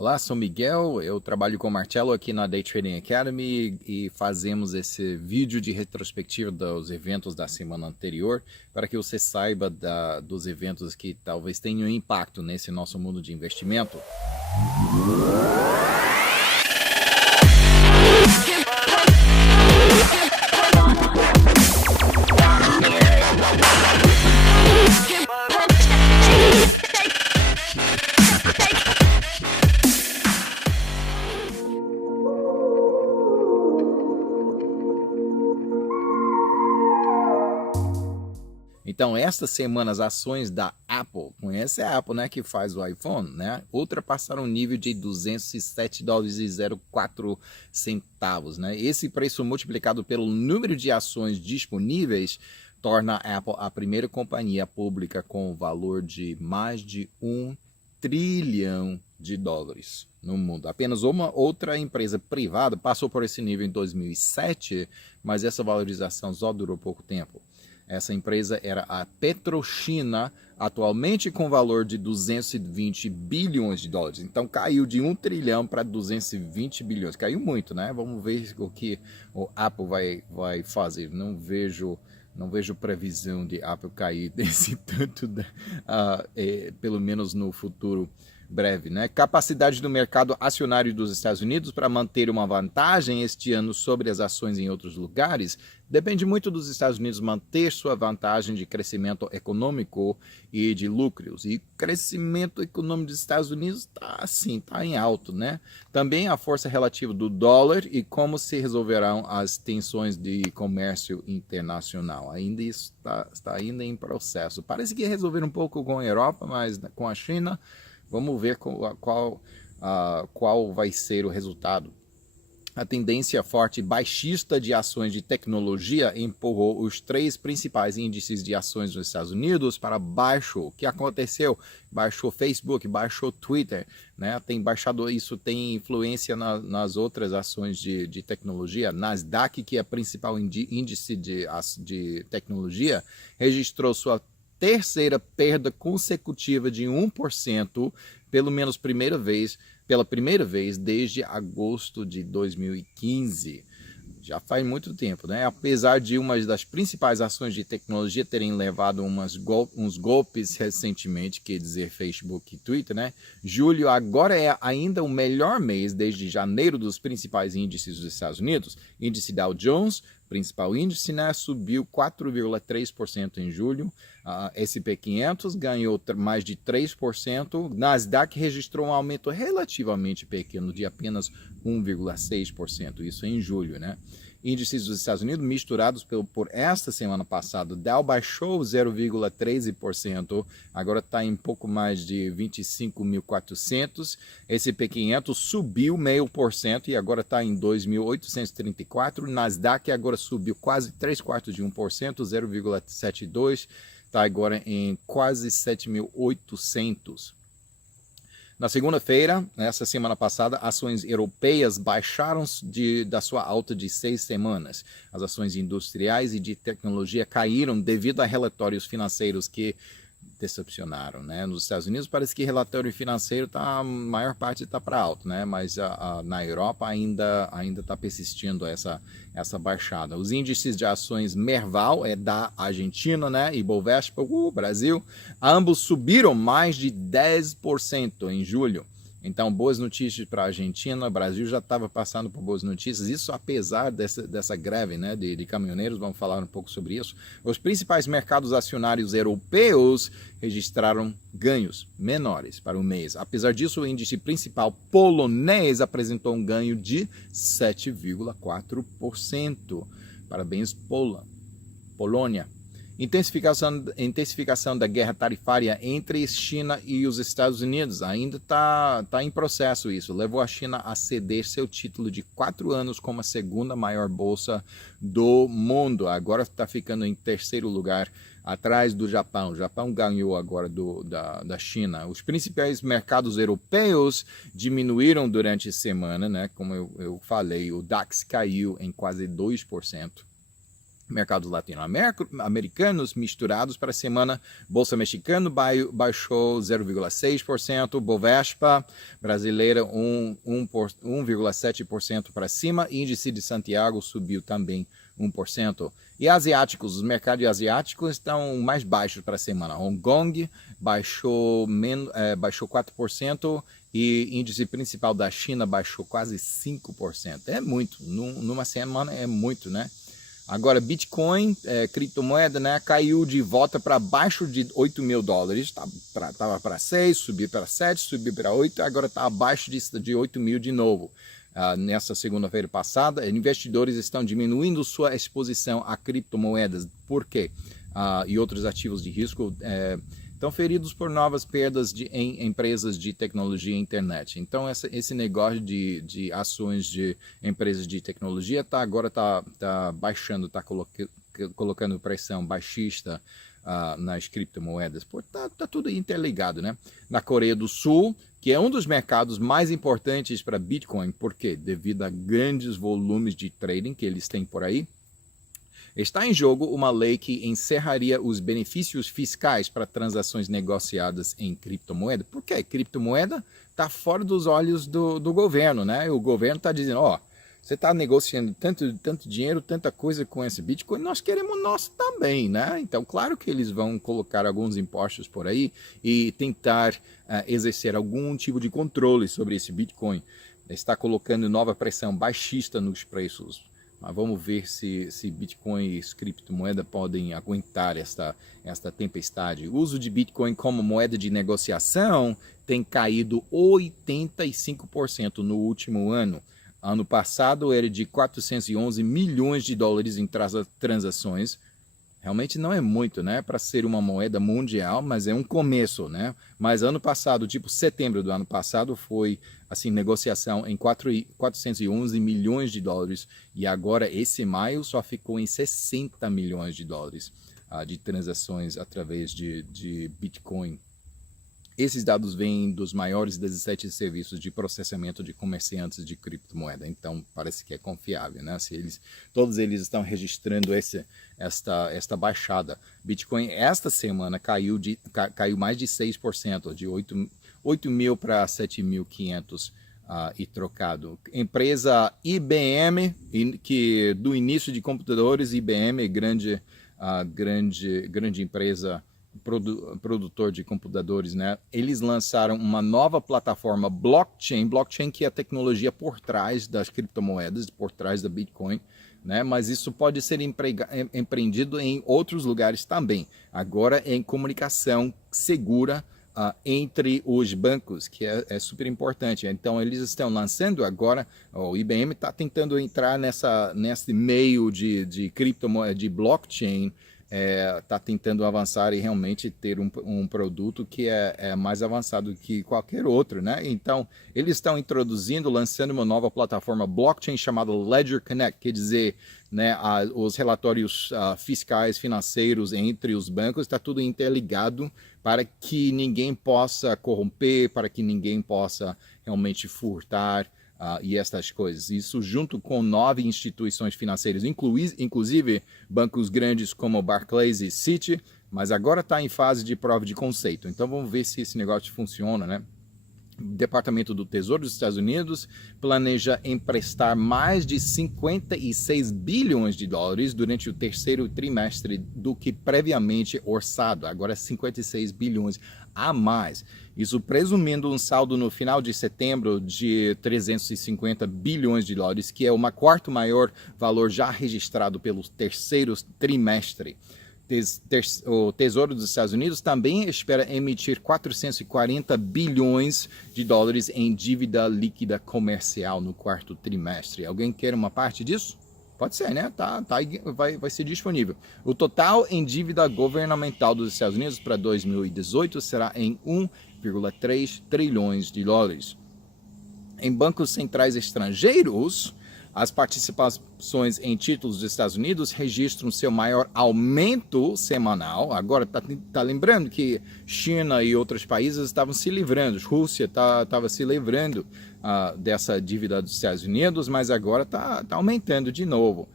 Olá, sou Miguel, eu trabalho com o Marcelo aqui na Day Trading Academy e fazemos esse vídeo de retrospectiva dos eventos da semana anterior para que você saiba dos eventos que talvez tenham impacto nesse nosso mundo de investimento. Então, esta semana as ações da Apple, conhece a Apple, né, que faz o iPhone, né, ultrapassaram o nível de $207,04, né? Esse preço multiplicado pelo número de ações disponíveis torna a Apple a primeira companhia pública com o valor de mais de $1 trilhão no mundo. Apenas uma outra empresa privada passou por esse nível em 2007, mas essa valorização só durou pouco tempo. Essa empresa era a PetroChina, atualmente com valor de $220 bilhões. Então caiu de 1 trilhão para 220 bilhões. Caiu muito, né? Vamos ver o que o Apple vai fazer. Não vejo previsão de Apple cair desse tanto, pelo menos no futuro breve, né? Capacidade do mercado acionário dos Estados Unidos para manter uma vantagem este ano sobre as ações em outros lugares depende muito dos Estados Unidos manter sua vantagem de crescimento econômico e de lucros. E o crescimento econômico dos Estados Unidos está em alto, né? Também a força relativa do dólar e como se resolverão as tensões de comércio internacional. Ainda isso está ainda em processo. Parece que resolver um pouco com a Europa, mas com a China, vamos ver qual vai ser o resultado. A tendência forte baixista de ações de tecnologia empurrou os 3 principais índices de ações dos Estados Unidos para baixo. O que aconteceu? Baixou Facebook, baixou Twitter, né? Isso tem influência nas outras ações de tecnologia. Nasdaq, que é o principal índice de tecnologia, registrou sua terceira perda consecutiva de 1%, pela primeira vez desde agosto de 2015. Já faz muito tempo, né? Apesar de uma das principais ações de tecnologia terem levado uns golpes recentemente, quer dizer Facebook e Twitter, né? Julho agora é ainda o melhor mês desde janeiro dos principais índices dos Estados Unidos. Índice Dow Jones, principal índice, né, subiu 4,3% em julho. S&P 500 ganhou mais de 3%. Nasdaq registrou um aumento relativamente pequeno de apenas 1,6%. Isso em julho, né? Índices dos Estados Unidos misturados por esta semana passada. Dow baixou 0,13%, agora está em pouco mais de 25.400. S&P 500 subiu 0,5% e agora está em 2.834. Nasdaq agora subiu quase 0,75%, 0,72%, está agora em quase 7.800. Na segunda-feira, nessa semana passada, ações europeias baixaram da sua alta de 6 semanas. As ações industriais e de tecnologia caíram devido a relatórios financeiros que decepcionaram, né? Nos Estados Unidos parece que relatório financeiro a maior parte está para alto, né? Mas na Europa ainda está persistindo essa baixada. Os índices de ações Merval da Argentina, né? E Bovespa, Brasil, ambos subiram mais de 10% em julho. Então, boas notícias para a Argentina. O Brasil já estava passando por boas notícias. Isso apesar dessa greve, né, de caminhoneiros. Vamos falar um pouco sobre isso. Os principais mercados acionários europeus registraram ganhos menores para o mês. Apesar disso, o índice principal polonês apresentou um ganho de 7,4%. Parabéns, Polônia. Intensificação da guerra tarifária entre China e os Estados Unidos. Ainda está em processo isso. Levou a China a ceder seu título de 4 anos como a segunda maior bolsa do mundo. Agora está ficando em terceiro lugar, atrás do Japão. O Japão ganhou agora da China. Os principais mercados europeus diminuíram durante a semana, né? Como eu falei, o DAX caiu em quase 2%. Mercados latino-americanos misturados para a semana. Bolsa mexicana baixou 0,6%, Bovespa brasileira 1,7% para cima, índice de Santiago subiu também 1%. E asiáticos, os mercados asiáticos estão mais baixos para a semana. Hong Kong baixou 4% e índice principal da China baixou quase 5%. É muito, numa semana é muito, né? Agora, Bitcoin, criptomoeda, né, caiu de volta para baixo de 8 mil dólares. Estava para 6, subiu para 7, subiu para 8, agora está abaixo de 8 mil de novo. Nessa segunda-feira passada, investidores estão diminuindo sua exposição a criptomoedas. Por quê? E outros ativos de risco estão feridos por novas perdas em empresas de tecnologia e internet. Então, esse negócio de ações de empresas de tecnologia agora está baixando, está colocando pressão baixista nas criptomoedas. Tá tudo interligado, né? Na Coreia do Sul, que é um dos mercados mais importantes para Bitcoin, por quê? Devido a grandes volumes de trading que eles têm por aí, está em jogo uma lei que encerraria os benefícios fiscais para transações negociadas em criptomoeda. Por quê? Criptomoeda está fora dos olhos do governo, né? O governo está dizendo, você está negociando tanto dinheiro, tanta coisa com esse Bitcoin, nós queremos nosso também, né? Então, claro que eles vão colocar alguns impostos por aí e tentar exercer algum tipo de controle sobre esse Bitcoin. Está colocando nova pressão baixista nos preços. Mas vamos ver se Bitcoin e criptomoeda podem aguentar esta tempestade. O uso de Bitcoin como moeda de negociação tem caído 85% no último ano. Ano passado era de 411 milhões de dólares em transações. Realmente não é muito, né, para ser uma moeda mundial, mas é um começo, né? Mas ano passado, tipo setembro do ano passado, foi assim negociação em 411 milhões de dólares e agora esse maio só ficou em 60 milhões de dólares de transações através de Bitcoin. Esses dados vêm dos maiores 17 serviços de processamento de comerciantes de criptomoeda, então parece que é confiável, né? Todos eles estão registrando esta baixada. Bitcoin esta semana caiu mais de 6%, de 8 mil para 7.500 e trocado. Empresa IBM, que do início de computadores, IBM é grande empresa produtor de computadores, né? Eles lançaram uma nova plataforma blockchain que é a tecnologia por trás das criptomoedas, por trás da Bitcoin, né? Mas isso pode ser empreendido em outros lugares também. Agora em comunicação segura entre os bancos, que é super importante. Então eles estão lançando agora, o IBM está tentando entrar nesse meio de criptomoeda, de blockchain, está tentando avançar e realmente ter um produto que é mais avançado que qualquer outro, né? Então, eles estão lançando uma nova plataforma blockchain chamada Ledger Connect, quer dizer, né, os relatórios fiscais, financeiros entre os bancos, está tudo interligado para que ninguém possa corromper, para que ninguém possa realmente furtar, e estas coisas. Isso junto com 9 instituições financeiras, inclusive bancos grandes como Barclays e Citi, mas agora está em fase de prova de conceito. Então vamos ver se esse negócio funciona, né? O Departamento do Tesouro dos Estados Unidos planeja emprestar mais de 56 bilhões de dólares durante o terceiro trimestre do que previamente orçado. Agora 56 bilhões a mais. Isso presumindo um saldo no final de setembro de 350 bilhões de dólares, que é o quarto maior valor já registrado pelo terceiro trimestre. O Tesouro dos Estados Unidos também espera emitir 440 bilhões de dólares em dívida líquida comercial no quarto trimestre. Alguém quer uma parte disso? Pode ser, né? Vai ser disponível. O total em dívida governamental dos Estados Unidos para 2018 será em 1,3 trilhões de dólares. Em bancos centrais estrangeiros, as participações em títulos dos Estados Unidos registram seu maior aumento semanal. Agora, tá lembrando que China e outros países estavam se livrando, Rússia estava se livrando dessa dívida dos Estados Unidos, mas agora está aumentando de novo.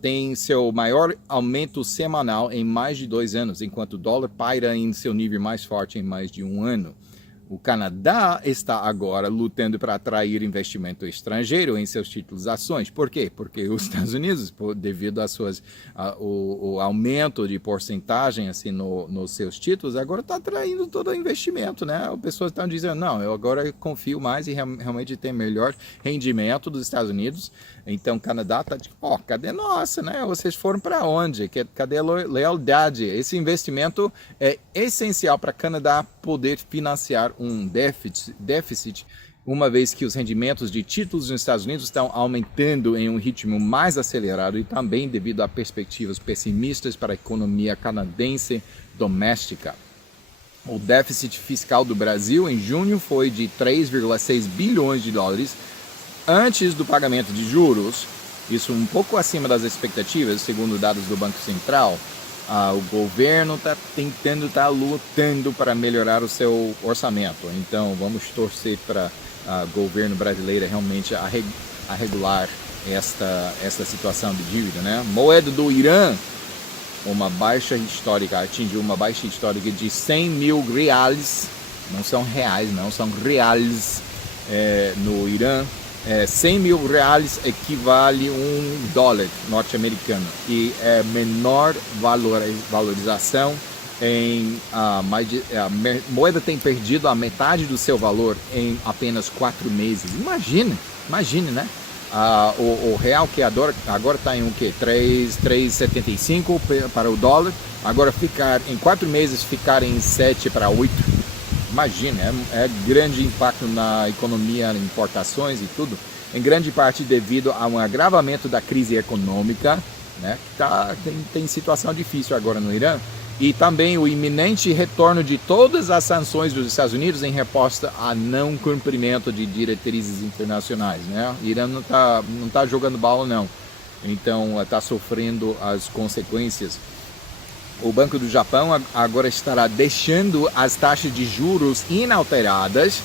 tem seu maior aumento semanal em mais de 2 anos, enquanto o dólar paira em seu nível mais forte em mais de 1 ano. O Canadá está agora lutando para atrair investimento estrangeiro em seus títulos e ações. Por quê? Porque os Estados Unidos, devido o aumento de porcentagem assim, nos seus títulos, agora está atraindo todo o investimento, né? As pessoas estão dizendo, não, eu agora confio mais e realmente tem melhor rendimento dos Estados Unidos. Então o Canadá está tipo, cadê nossa, né? Vocês foram para onde? Cadê a lealdade? Esse investimento é essencial para o Canadá poder financiar um déficit, uma vez que os rendimentos de títulos nos Estados Unidos estão aumentando em um ritmo mais acelerado e também devido a perspectivas pessimistas para a economia canadense doméstica. O déficit fiscal do Brasil em junho foi de 3,6 bilhões de dólares antes do pagamento de juros, isso um pouco acima das expectativas, segundo dados do Banco Central. O governo está lutando para melhorar o seu orçamento. Então, vamos torcer para o governo brasileiro realmente regular esta situação de dívida, né? Moeda do Irã, atingiu uma baixa histórica de 100 mil reais, não são reais, não, são reais no Irã. 100 mil reais equivale a $1 norte-americano e é menor valorização a moeda tem perdido a metade do seu valor em apenas 4 meses. Imagine, né? O real que agora está em 3,75 para o dólar, agora em 4 meses ficar em 7 para 8. Imagina, é grande impacto na economia, importações e tudo, em grande parte devido a um agravamento da crise econômica, né, que tem situação difícil agora no Irã, e também o iminente retorno de todas as sanções dos Estados Unidos em resposta a não cumprimento de diretrizes internacionais, né? O Irã não tá jogando bola, não. Então está sofrendo as consequências. O Banco do Japão agora estará deixando as taxas de juros inalteradas,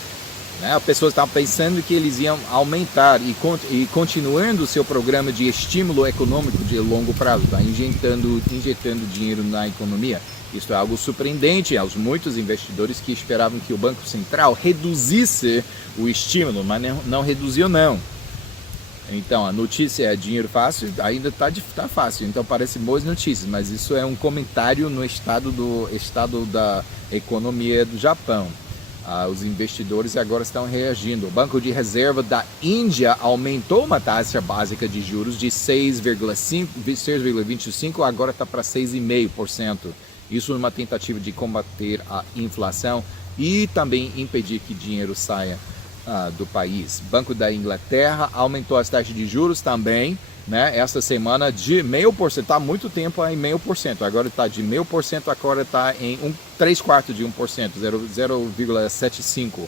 né? As pessoas estavam pensando que eles iam aumentar e continuando o seu programa de estímulo econômico de longo prazo, tá? injetando dinheiro na economia. Isso é algo surpreendente aos muitos investidores que esperavam que o Banco Central reduzisse o estímulo, mas não reduziu não. Então, a notícia é dinheiro fácil, ainda tá fácil, então parece boas notícias, mas isso é um comentário no estado da economia do Japão. Os investidores agora estão reagindo. O Banco de Reserva da Índia aumentou uma taxa básica de juros de 6,25%, agora está para 6,5%. Isso numa tentativa de combater a inflação e também impedir que dinheiro saia do país. Banco da Inglaterra aumentou as taxas de juros também, né? Essa semana de 0,5%, está há muito tempo em 0,5%, agora está de 0,5%, agora está em 3/4 de 1%, 0,75%.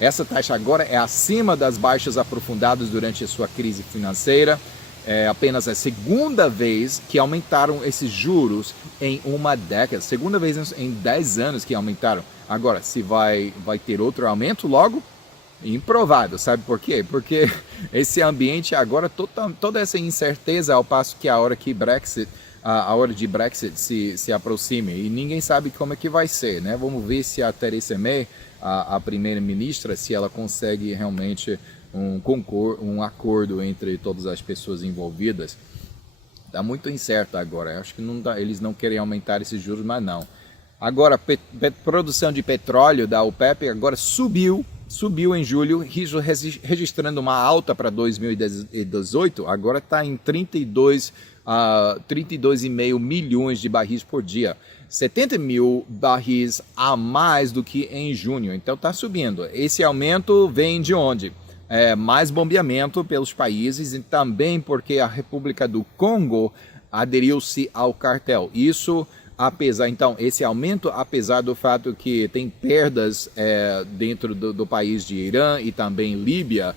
Essa taxa agora é acima das baixas aprofundadas durante a sua crise financeira. É apenas a segunda vez que aumentaram esses juros em uma década, segunda vez em 10 anos que aumentaram. Agora, se vai ter outro aumento logo? Improvável, sabe por quê? Porque esse ambiente agora, toda essa incerteza, ao passo que a hora de Brexit se aproxime, e ninguém sabe como é que vai ser, né? Vamos ver se a Theresa May, a primeira-ministra, se ela consegue realmente um acordo entre todas as pessoas envolvidas. Está muito incerto agora, acho que eles não querem aumentar esses juros, mas não. Agora, produção de petróleo da OPEP agora subiu em julho, registrando uma alta para 2018, agora está em 32,5 milhões de barris por dia, 70 mil barris a mais do que em junho, então está subindo. Esse aumento vem de onde? Mais bombeamento pelos países e também porque a República do Congo aderiu-se ao cartel. Esse aumento, apesar do fato que tem perdas dentro do país de Irã e também Líbia,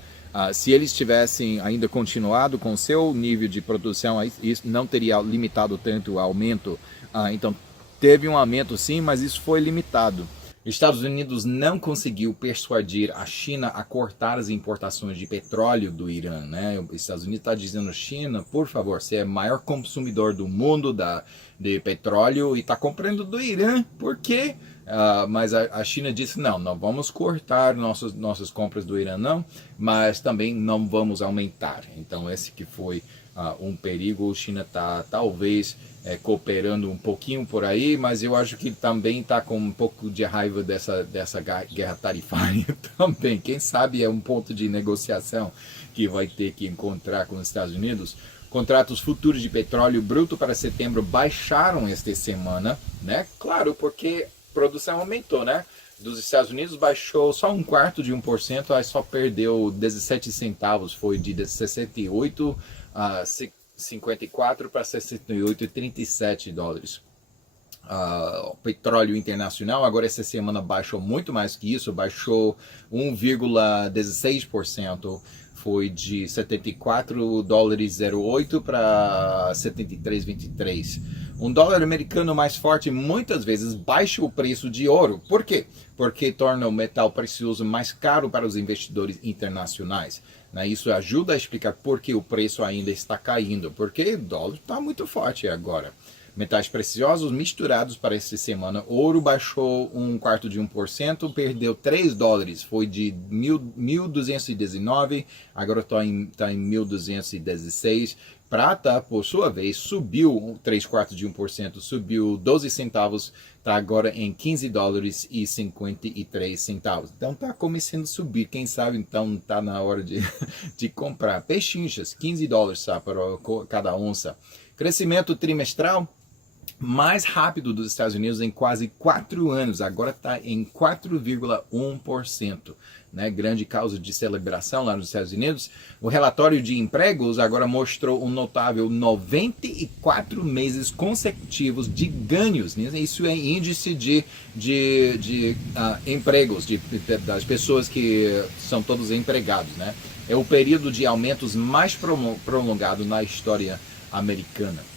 se eles tivessem ainda continuado com seu nível de produção, isso não teria limitado tanto o aumento. Então, teve um aumento sim, mas isso foi limitado. Estados Unidos não conseguiu persuadir a China a cortar as importações de petróleo do Irã, né? Os Estados Unidos está dizendo, China, por favor, você é o maior consumidor do mundo de petróleo e está comprando do Irã, por quê? Mas a China disse, não vamos cortar nossas compras do Irã, não, mas também não vamos aumentar. Então esse que foi um perigo. A China está talvez cooperando um pouquinho por aí, mas eu acho que também está com um pouco de raiva dessa guerra tarifária também. Quem sabe é um ponto de negociação que vai ter que encontrar com os Estados Unidos. Contratos futuros de petróleo bruto para setembro baixaram esta semana, né? Claro, porque a produção aumentou, né? Dos Estados Unidos baixou só 1/4%, aí só perdeu 17 centavos, foi de 68 a 54 para 68,37 dólares. O petróleo internacional agora essa semana baixou muito mais que isso, baixou 1,16%, foi de 74 dólares 08 para 73,23. Um dólar americano mais forte muitas vezes baixa o preço de ouro. Por quê? Porque torna o metal precioso mais caro para os investidores internacionais. Isso ajuda a explicar por que o preço ainda está caindo, porque o dólar está muito forte agora. Metais preciosos misturados para esta semana. Ouro baixou 1/4%, perdeu 3 dólares, foi de 1.219, agora está em 1.216. Prata, por sua vez, subiu 3/4%, subiu 12 centavos, está agora em 15 dólares e 53 centavos. Então está começando a subir, quem sabe então está na hora de comprar. Pechinchas, 15 dólares tá, para cada onça. Crescimento trimestral mais rápido dos Estados Unidos em quase 4 anos, agora está em 4,1%. Né? Grande causa de celebração lá nos Estados Unidos. O relatório de empregos agora mostrou um notável 94 meses consecutivos de ganhos. Né? Isso é índice de empregos, das pessoas que são todos empregados. Né? É o período de aumentos mais prolongado na história americana.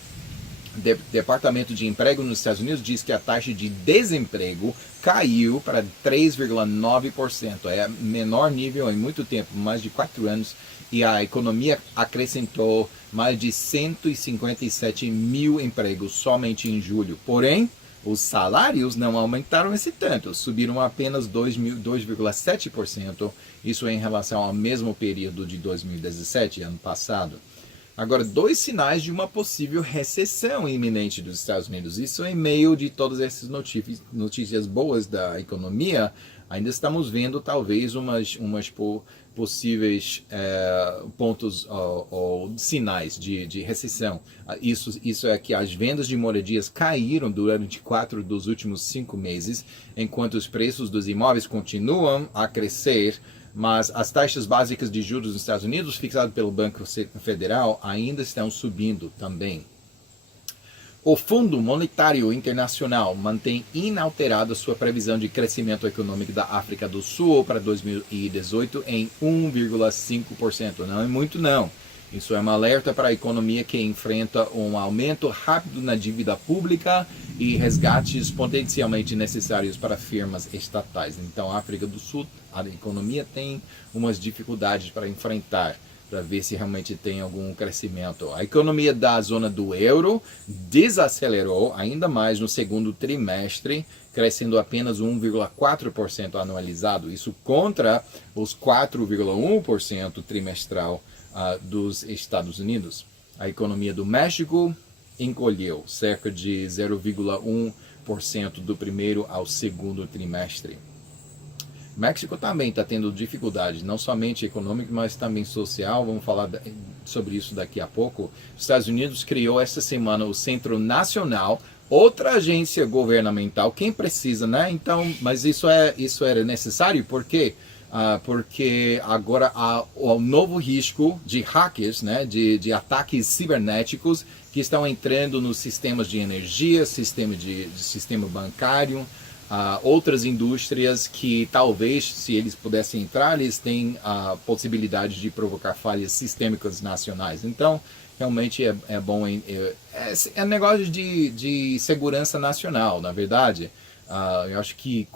Departamento de Emprego nos Estados Unidos diz que a taxa de desemprego caiu para 3,9%. É o menor nível em muito tempo, mais de 4 anos. E a economia acrescentou mais de 157 mil empregos somente em julho. Porém, os salários não aumentaram esse tanto, subiram apenas 2,7%. Isso em relação ao mesmo período de 2017, ano passado. Agora, 2 sinais de uma possível recessão iminente dos Estados Unidos. Isso em meio de todas essas notícias boas da economia, ainda estamos vendo talvez umas possíveis pontos ou sinais de recessão. Isso é que as vendas de moradias caíram durante 4 dos últimos 5 meses, enquanto os preços dos imóveis continuam a crescer. Mas as taxas básicas de juros nos Estados Unidos, fixadas pelo Banco Federal, ainda estão subindo também. O Fundo Monetário Internacional mantém inalterada sua previsão de crescimento econômico da África do Sul para 2018 em 1,5%. Não é muito, não. Isso é um alerta para a economia que enfrenta um aumento rápido na dívida pública e resgates potencialmente necessários para firmas estatais. Então, a África do Sul, a economia tem umas dificuldades para enfrentar, para ver se realmente tem algum crescimento. A economia da zona do euro desacelerou ainda mais no segundo trimestre, crescendo apenas 1,4% anualizado. Isso contra os 4,1% trimestral dos Estados Unidos. A economia do México encolheu cerca de 0,1% do primeiro ao segundo trimestre. O México também está tendo dificuldades, não somente econômica, mas também social. Vamos falar sobre isso daqui a pouco. Os Estados Unidos criou esta semana o Centro Nacional, outra agência governamental. Quem precisa, né? Então, mas isso era necessário, por quê? Porque agora há o novo risco de hackers, né, de ataques cibernéticos que estão entrando nos sistemas de energia, sistema bancário, outras indústrias que talvez, se eles pudessem entrar, eles têm a possibilidade de provocar falhas sistêmicas nacionais. Então, realmente é bom, é negócio de segurança nacional, na verdade. Eu acho que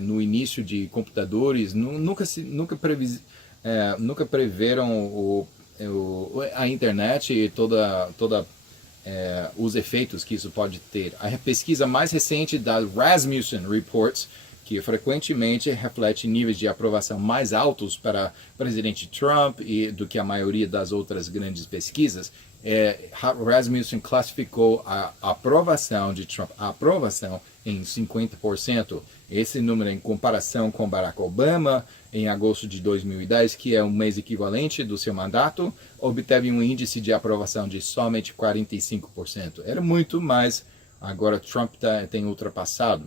no início de computadores nunca preveram a internet e toda os efeitos que isso pode ter. A pesquisa mais recente da Rasmussen Reports, que frequentemente reflete níveis de aprovação mais altos para presidente Trump do que a maioria das outras grandes pesquisas, Rasmussen classificou a aprovação de Trump, em 50%. Esse número em comparação com Barack Obama, em agosto de 2010, que é um mês equivalente do seu mandato, obteve um índice de aprovação de somente 45%. Era muito mais, agora Trump tem ultrapassado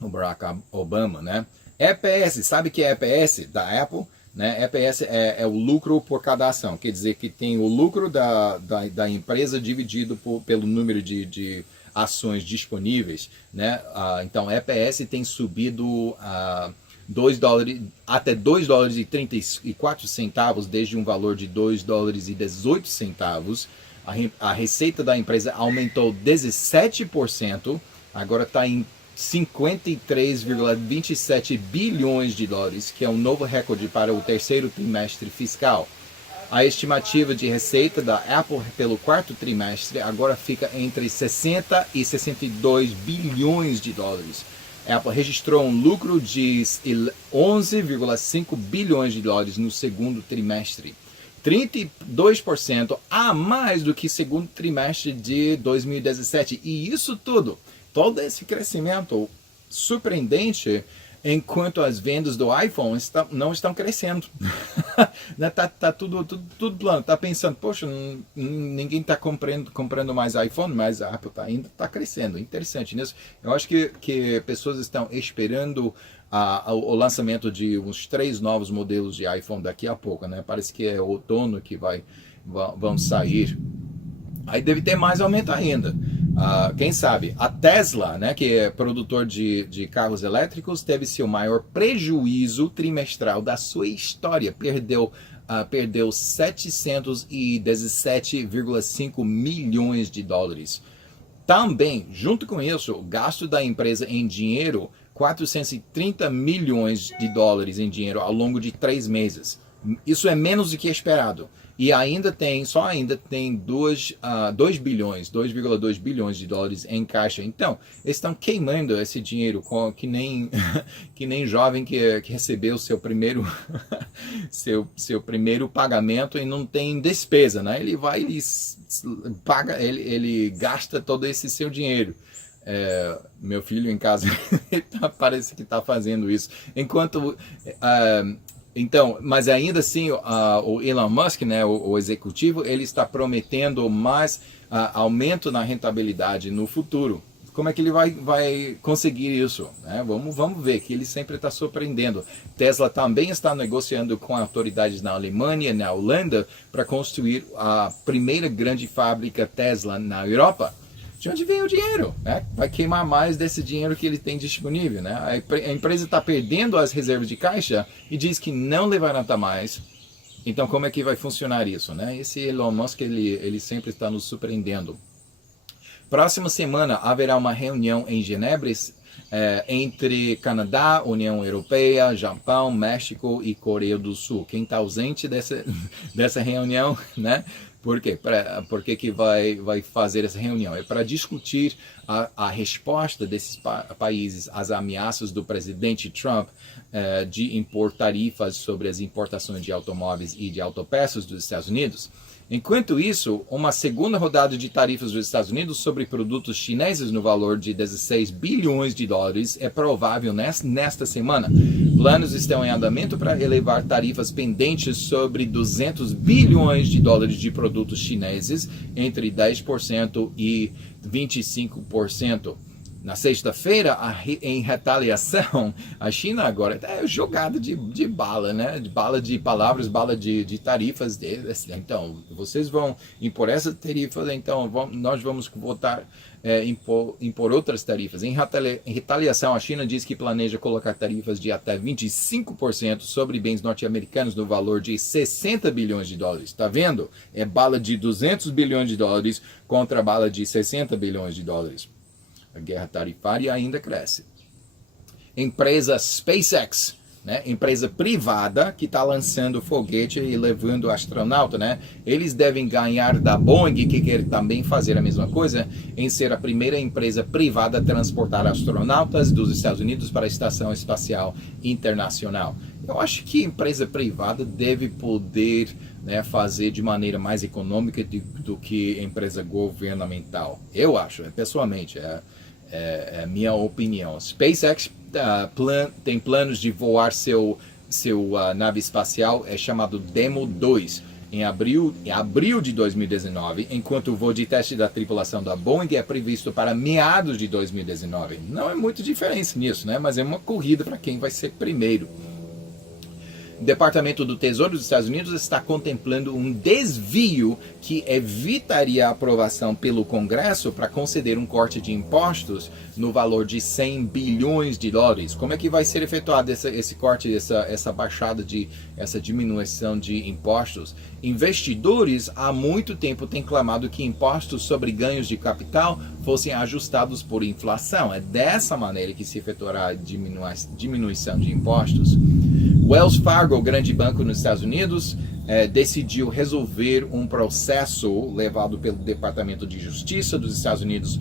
o Barack Obama, né? EPS, sabe o que é EPS da Apple? Né? EPS é o lucro por cada ação, quer dizer que tem o lucro da empresa dividido pelo número de ações disponíveis, né? Então EPS tem subido $2 até $2,34 desde um valor de $2,18. A receita da empresa aumentou 17%, agora está em 53,27 bilhões de dólares, que é um novo recorde para o terceiro trimestre fiscal. A estimativa de receita da Apple pelo quarto trimestre agora fica entre 60 e 62 bilhões de dólares. A Apple registrou um lucro de 11,5 bilhões de dólares no segundo trimestre, 32% a mais do que segundo trimestre de 2017. E isso tudo, todo esse crescimento surpreendente, enquanto as vendas do iPhone não estão crescendo. Tá tudo plano. Tá pensando, poxa, ninguém está comprando mais iPhone, mas a Apple ainda está crescendo. Interessante nisso. Eu acho que pessoas estão esperando o lançamento de uns 3 novos modelos de iPhone daqui a pouco, né? Parece que é outono que vão sair. Aí deve ter mais aumento ainda. Quem sabe? A Tesla, né, que é produtor de carros elétricos, teve seu maior prejuízo trimestral da sua história. Perdeu 717,5 milhões de dólares. Também, junto com isso, o gasto da empresa em dinheiro, 430 milhões de dólares em dinheiro ao longo de 3 meses. Isso é menos do que esperado. E só ainda tem 2,2 bilhões de dólares em caixa. Então, eles estão queimando esse dinheiro que nem jovem que recebeu seu primeiro seu primeiro pagamento e não tem despesa, né? Ele vai e paga, ele gasta todo esse seu dinheiro. Meu filho em casa parece que está fazendo isso. Então, mas ainda assim, o Elon Musk, né, o executivo, ele está prometendo mais aumento na rentabilidade no futuro. Como é que ele vai conseguir isso? Né? Vamos ver, que ele sempre está surpreendendo. Tesla também está negociando com autoridades na Alemanha e na Holanda para construir a primeira grande fábrica Tesla na Europa. De onde vem o dinheiro? Né? Vai queimar mais desse dinheiro que ele tem disponível. Né? A empresa está perdendo as reservas de caixa e diz que não levanta mais. Então, como é que vai funcionar isso? Né? Esse Elon Musk, ele sempre está nos surpreendendo. Próxima semana haverá uma reunião em Genebra entre Canadá, União Europeia, Japão, México e Coreia do Sul. Quem está ausente dessa reunião, né? Por quê? Por que vai fazer essa reunião? É para discutir a resposta desses países às ameaças do presidente Trump de impor tarifas sobre as importações de automóveis e de autopeças dos Estados Unidos. Enquanto isso, uma segunda rodada de tarifas dos Estados Unidos sobre produtos chineses no valor de 16 bilhões de dólares é provável nesta semana. Planos estão em andamento para elevar tarifas pendentes sobre 200 bilhões de dólares de produtos chineses, entre 10% e 25%. Na sexta-feira, em retaliação, a China agora é jogada de bala, né? De bala de palavras, bala de tarifas deles. Então, vocês vão impor essas tarifas, então nós vamos votar impor outras tarifas. Em retaliação, a China diz que planeja colocar tarifas de até 25% sobre bens norte-americanos no valor de 60 bilhões de dólares. Está vendo? É bala de 200 bilhões de dólares contra bala de 60 bilhões de dólares. A guerra tarifária ainda cresce. empresa SpaceX, né? Empresa privada que está lançando foguete e levando astronauta, né? Eles devem ganhar da Boeing, que quer também fazer a mesma coisa, em ser a primeira empresa privada a transportar astronautas dos Estados Unidos para a Estação Espacial Internacional. Eu acho que a empresa privada deve poder, né, fazer de maneira mais econômica do que a empresa governamental. Eu acho, pessoalmente, é a minha opinião. SpaceX tem planos de voar seu nave espacial, é chamado Demo 2, em abril de 2019, enquanto o voo de teste da tripulação da Boeing é previsto para meados de 2019. Não é muita diferença nisso, né? Mas é uma corrida para quem vai ser primeiro. O Departamento do Tesouro dos Estados Unidos está contemplando um desvio que evitaria a aprovação pelo Congresso para conceder um corte de impostos no valor de 100 bilhões de dólares. Como é que vai ser efetuado esse corte, essa baixada, essa diminuição de impostos? Investidores há muito tempo têm clamado que impostos sobre ganhos de capital fossem ajustados por inflação. É dessa maneira que se efetuará a diminuição de impostos. Wells Fargo, o grande banco nos Estados Unidos, decidiu resolver um processo levado pelo Departamento de Justiça dos Estados Unidos.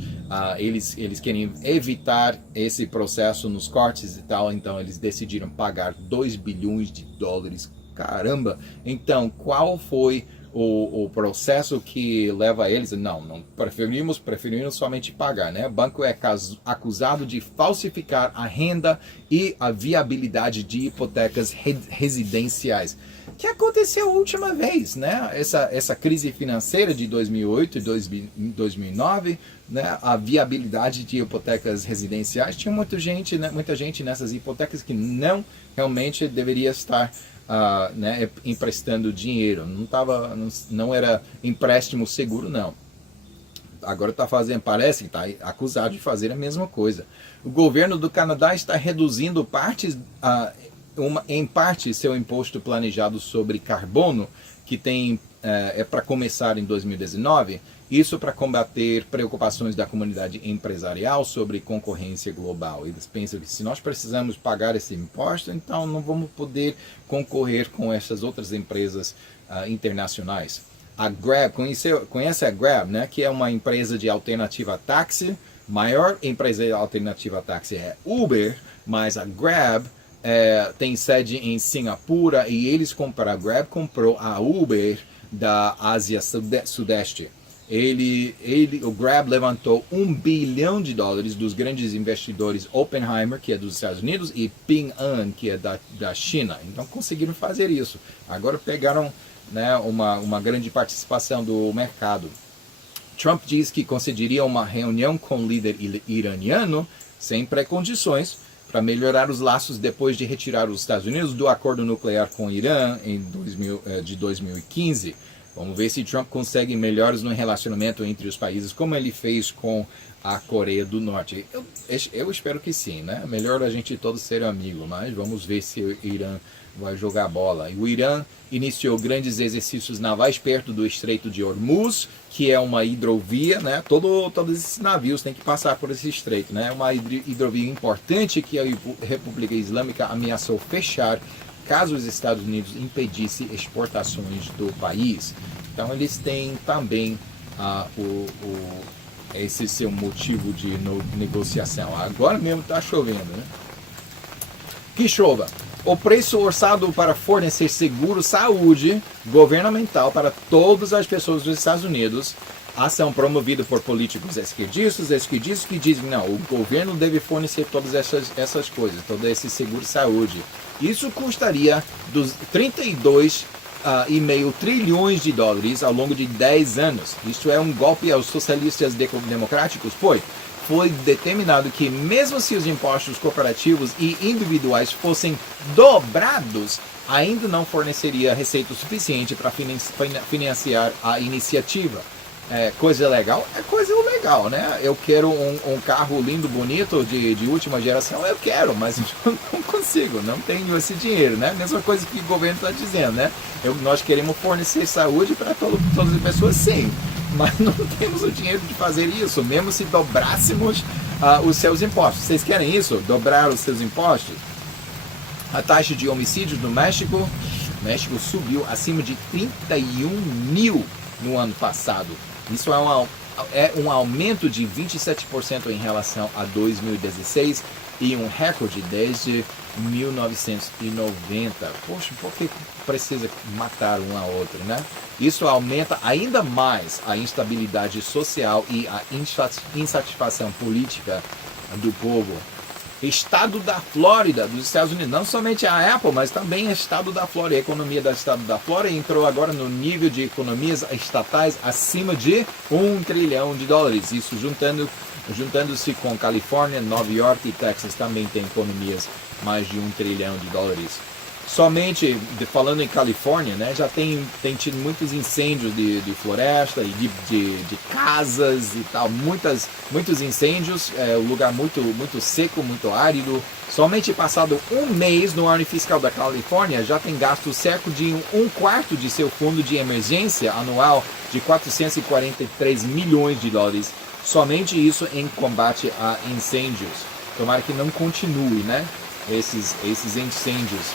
Eles querem evitar esse processo nos cortes e tal, então eles decidiram pagar 2 bilhões de dólares. Caramba! Então, qual foi o processo que leva eles? Não preferimos somente pagar, né? O banco é acusado de falsificar a renda e a viabilidade de hipotecas residenciais. Que aconteceu a última vez, né? Essa crise financeira de 2008 e 2009, né? A viabilidade de hipotecas residenciais, tinha muita gente nessas hipotecas que não realmente deveria estar né, emprestando dinheiro. Não era empréstimo seguro, não. Agora parece que está acusado de fazer a mesma coisa. O governo do Canadá está reduzindo em parte seu imposto planejado sobre carbono, que é para começar em 2019, isso para combater preocupações da comunidade empresarial sobre concorrência global. Eles pensam que se nós precisamos pagar esse imposto, então não vamos poder concorrer com essas outras empresas internacionais. A Grab, conhece a Grab, né? Que é uma empresa de alternativa táxi. Maior empresa de alternativa táxi é Uber, mas a Grab tem sede em Singapura e a Grab comprou a Uber da Ásia Sudeste. O Grab levantou $1 bilhão dos grandes investidores Oppenheimer, que é dos Estados Unidos, e Ping An, que é da China. Então conseguiram fazer isso. Agora pegaram, né, uma grande participação do mercado. Trump diz que concederia uma reunião com o líder iraniano sem pré-condições para melhorar os laços depois de retirar os Estados Unidos do acordo nuclear com o Irã de 2015. Vamos ver se Trump consegue melhores no relacionamento entre os países, como ele fez com a Coreia do Norte. Eu espero que sim, né? Melhor a gente todos ser amigo, mas vamos ver se o Irã vai jogar bola. E o Irã iniciou grandes exercícios navais perto do Estreito de Hormuz, que é uma hidrovia, né? Todos esses navios têm que passar por esse estreito, né? Uma hidrovia importante que a República Islâmica ameaçou fechar caso os Estados Unidos impedissem exportações do país. Então eles têm também esse seu motivo de negociação. Agora mesmo está chovendo, né? Que chova. O preço orçado para fornecer seguro-saúde governamental para todas as pessoas dos Estados Unidos, ação promovida por políticos esquerdistas que dizem que não, o governo deve fornecer todas essas coisas, todo esse seguro-saúde. Isso custaria dos 32,5 trilhões de dólares ao longo de 10 anos. Isto é um golpe aos socialistas democráticos, foi determinado que mesmo se os impostos corporativos e individuais fossem dobrados, ainda não forneceria receita suficiente para financiar a iniciativa. Coisa legal? É coisa legal, né? Eu quero um carro lindo, bonito, de última geração, eu quero, mas não consigo, não tenho esse dinheiro, né? Mesma coisa que o governo está dizendo, né? Nós queremos fornecer saúde para todas as pessoas, sim, mas não temos o dinheiro de fazer isso. Mesmo se dobrássemos os seus impostos. Vocês querem isso? Dobrar os seus impostos? A taxa de homicídios no México subiu acima de 31 mil no ano passado. Isso é um aumento de 27% em relação a 2016 e um recorde desde 1990. Poxa, por que precisa matar um ao outro, né? Isso aumenta ainda mais a instabilidade social e a insatisfação política do povo. Estado da Flórida, dos Estados Unidos, não somente a Apple, mas também o estado da Flórida. A economia do estado da Flórida entrou agora no nível de economias estatais acima de $1 trilhão. Isso juntando-se com Califórnia, Nova York e Texas, também tem economias mais de $1 trilhão. Somente, falando em Califórnia, né, já tem tido muitos incêndios de floresta e de casas e tal, muitos incêndios, um lugar muito seco, muito árido. Somente passado um mês no ano fiscal da Califórnia, já tem gasto cerca de um quarto de seu fundo de emergência anual de $443 milhões. Somente isso em combate a incêndios. Tomara que não continue, né, esses incêndios.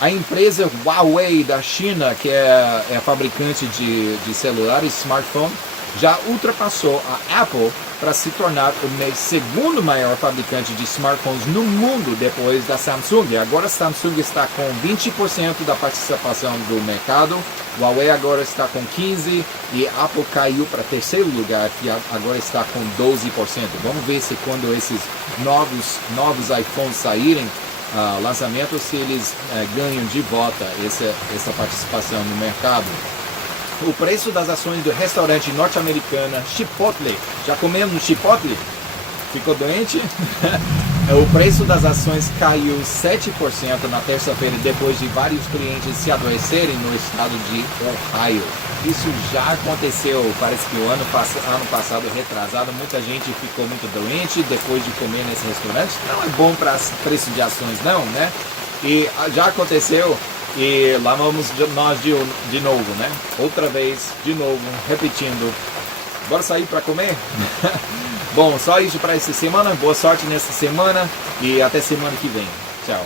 A empresa Huawei da China, que é fabricante de celulares, smartphone, já ultrapassou a Apple para se tornar o segundo maior fabricante de smartphones no mundo depois da Samsung. Agora a Samsung está com 20% da participação do mercado, Huawei agora está com 15% e a Apple caiu para terceiro lugar, que agora está com 12%. Vamos ver se quando esses novos iPhones saírem, lançamento, se eles ganham de volta essa participação no mercado. O preço das ações do restaurante norte-americano Chipotle, já comemos Chipotle? Ficou doente? O preço das ações caiu 7% na terça-feira, depois de vários clientes se adoecerem no estado de Ohio. Isso já aconteceu, parece que o ano passado, retrasado, muita gente ficou muito doente depois de comer nesse restaurante. Não é bom para preço de ações não, né? E já aconteceu e lá vamos nós de novo, né? Outra vez, de novo, repetindo. Bora sair para comer? Bom, só isso para essa semana. Boa sorte nessa semana e até semana que vem. Tchau.